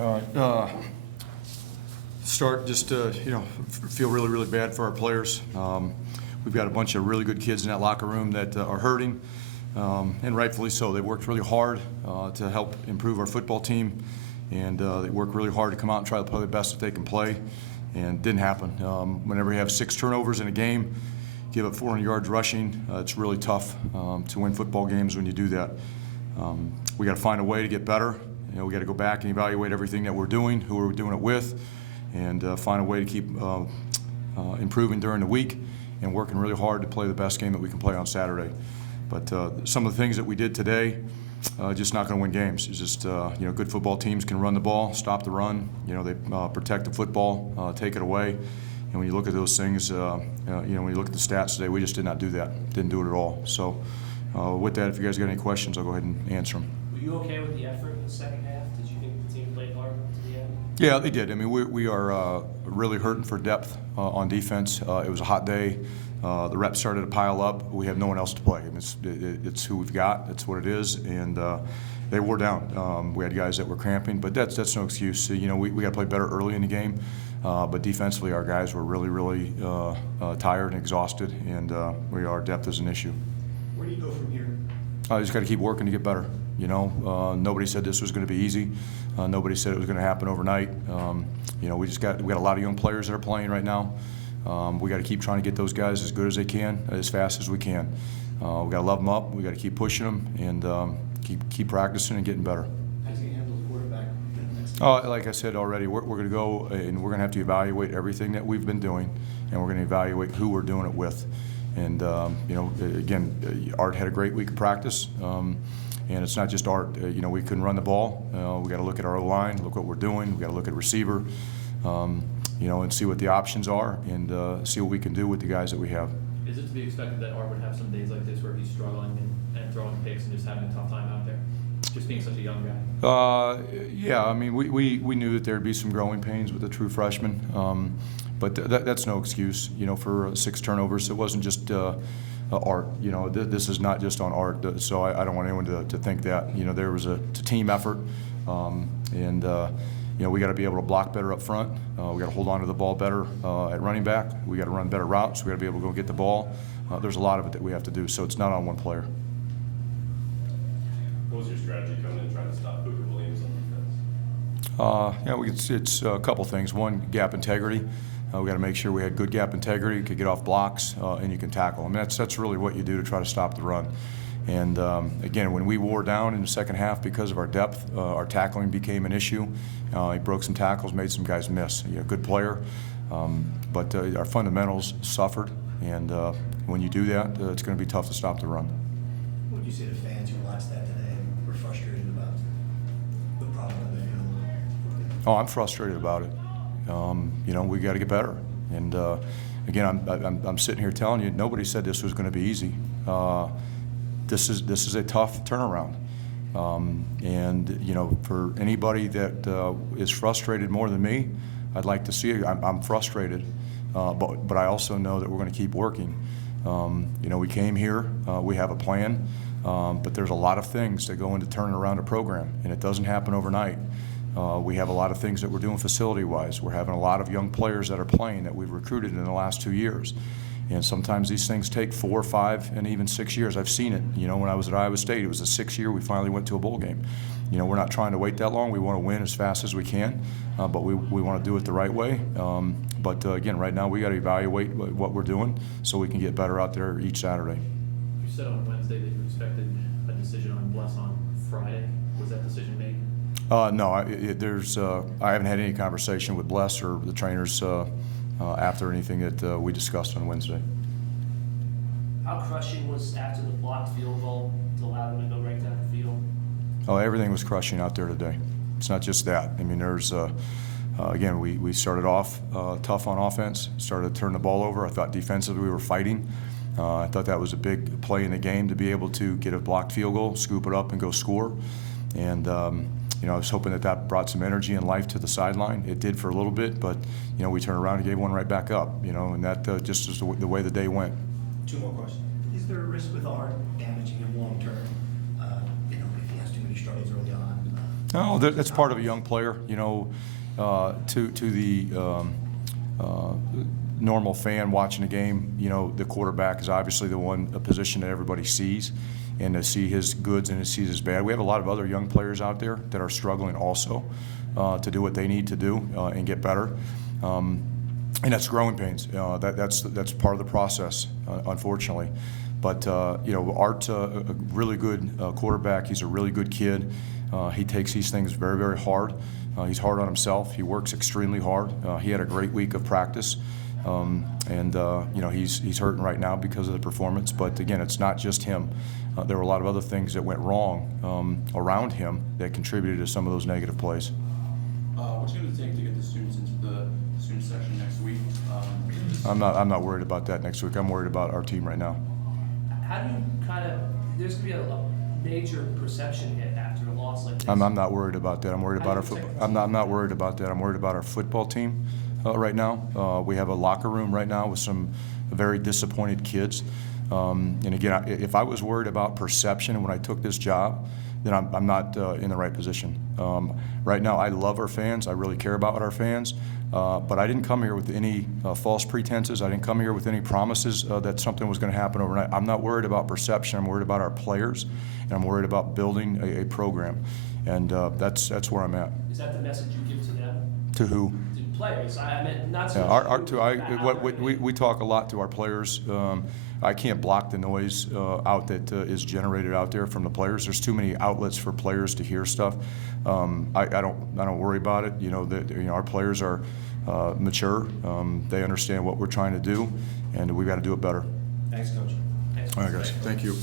All right. Start just feel really, really bad for our players. We've got a bunch of really good kids in that locker room that are hurting, and rightfully so. They worked really hard to help improve our football team, and they worked really hard to come out and try to play the best that they can play, and it didn't happen. Whenever you have 6 turnovers in a game, give up 400 yards rushing, it's really tough to win football games when you do that. We got to find a way to get better. We got to go back and evaluate everything that we're doing, who we're doing it with, and find a way to keep improving during the week and working really hard to play the best game that we can play on Saturday. But some of the things that we did today, just not going to win games. It's just good football teams can run the ball, stop the run. They protect the football, take it away. And when you look at those things, when you look at the stats today, we just did not do that. Didn't do it at all. So with that, if you guys got any questions, I'll go ahead and answer them. Were you okay with the effort in the second half? Did you think the team played hard to the end? Yeah, they did. I mean, we are really hurting for depth on defense. It was a hot day. The reps started to pile up. We have no one else to play. I mean, it's who we've got. That's what it is. And they wore down. We had guys that were cramping, but that's no excuse. We got to play better early in the game. But defensively, our guys were really, really tired and exhausted, and our depth is an issue. Where do you go from here? You just got to keep working to get better. Nobody said this was going to be easy. Nobody said it was going to happen overnight. We got a lot of young players that are playing right now. We got to keep trying to get those guys as good as they can, as fast as we can. We got to love them up. We got to keep pushing them and keep practicing and getting better. How's he handle the quarterback next? Like I said already, we're going to go and we're going to have to evaluate everything that we've been doing, and we're going to evaluate who we're doing it with. And again, Art had a great week of practice, and it's not just Art. We couldn't run the ball. We got to look at our O-line, look what we're doing. We got to look at receiver, and see what the options are, and see what we can do with the guys that we have. Is it to be expected that Art would have some days like this where he's struggling and throwing picks and just having a tough time out there, just being such a young guy? Yeah, I mean, we knew that there'd be some growing pains with a true freshman, but that's no excuse, for 6 turnovers. It wasn't just Art. This is not just on Art, so I don't want anyone to think that. There was a team effort, and we got to be able to block better up front. We got to hold on to the ball better at running back. We got to run better routes. We got to be able to go get the ball. There's a lot of it that we have to do, so it's not on one player. What was your strategy coming in trying to stop Booker Williams on defense? It's a couple things. One, gap integrity. We got to make sure we had good gap integrity. You could get off blocks and you can tackle. I mean, that's really what you do to try to stop the run. And again, when we wore down in the second half because of our depth, our tackling became an issue. He broke some tackles, made some guys miss. Good player, but our fundamentals suffered. And when you do that, it's going to be tough to stop the run. What would you say to fans who watched that today and were frustrated about the problem that they feel? Oh, I'm frustrated about it. We got to get better. And again, I'm sitting here telling you, nobody said this was going to be easy. This is a tough turnaround. For anybody that is frustrated more than me, I'd like to see it. I'm frustrated, but I also know that we're going to keep working. We came here, we have a plan, but there's a lot of things that go into turning around a program, and it doesn't happen overnight. We have a lot of things that we're doing facility-wise. We're having a lot of young players that are playing that we've recruited in the last 2 years. And sometimes these things take 4, 5, and even 6 years. I've seen it. When I was at Iowa State, it was the 6th year we finally went to a bowl game. We're not trying to wait that long. We want to win as fast as we can, but we want to do it the right way. Again, right now we got to evaluate what we're doing so we can get better out there each Saturday. You said on Wednesday that you expected a decision on Bless on Friday. Was that decision made? No, I haven't had any conversation with Bless or the trainers after anything that we discussed on Wednesday. How crushing was after the blocked field goal to allow them to go right down the field? Oh, everything was crushing out there today. It's not just that. I mean, again, we started off tough on offense, started to turn the ball over. I thought defensively we were fighting. I thought that was a big play in the game to be able to get a blocked field goal, scoop it up, and go score. And I was hoping that brought some energy and life to the sideline. It did for a little bit, but we turned around and gave one right back up. And that just is the way the day went. 2 more questions. Is there a risk with Art damaging him long term? If he has too many struggles early on? No, that's part of a young player, you know, to the normal fan watching a game, you know, the quarterback is obviously a position that everybody sees, and to see his goods and to see his bad. We have a lot of other young players out there that are struggling also to do what they need to do and get better. And that's growing pains. That's part of the process, unfortunately. But you know, Art's a really good quarterback. He's a really good kid. He takes these things very, very hard. He's hard on himself. He works extremely hard. He had a great week of practice, and you know, he's hurting right now because of the performance. But again, it's not just him. There were a lot of other things that went wrong around him that contributed to some of those negative plays. What's it going to take to get the students into the student section next week? I'm not worried about that next week. I'm worried about our team right now. How do you kind of, there's going to be a major perception hit after a loss like this. I'm not worried about that. I'm worried about our football. I'm not worried about that. I'm worried about our football team right now. We have a locker room right now with some very disappointed kids. And again, if I was worried about perception when I took this job, then I'm not in the right position. Right now, I love our fans. I really care about our fans. But I didn't come here with any false pretenses. I didn't come here with any promises that something was going to happen overnight. I'm not worried about perception. I'm worried about our players, and I'm worried about building a program. And that's where I'm at. Is that the message you give to them? To who? To players. I meant not so Yeah, much we talk a lot to our players. I can't block the noise out that is generated out there from the players. There's too many outlets for players to hear stuff. I don't worry about it. You know, our players are mature. They understand what we're trying to do, and we've got to do it better. Thanks, Coach. Thanks. All right, guys. Thank you.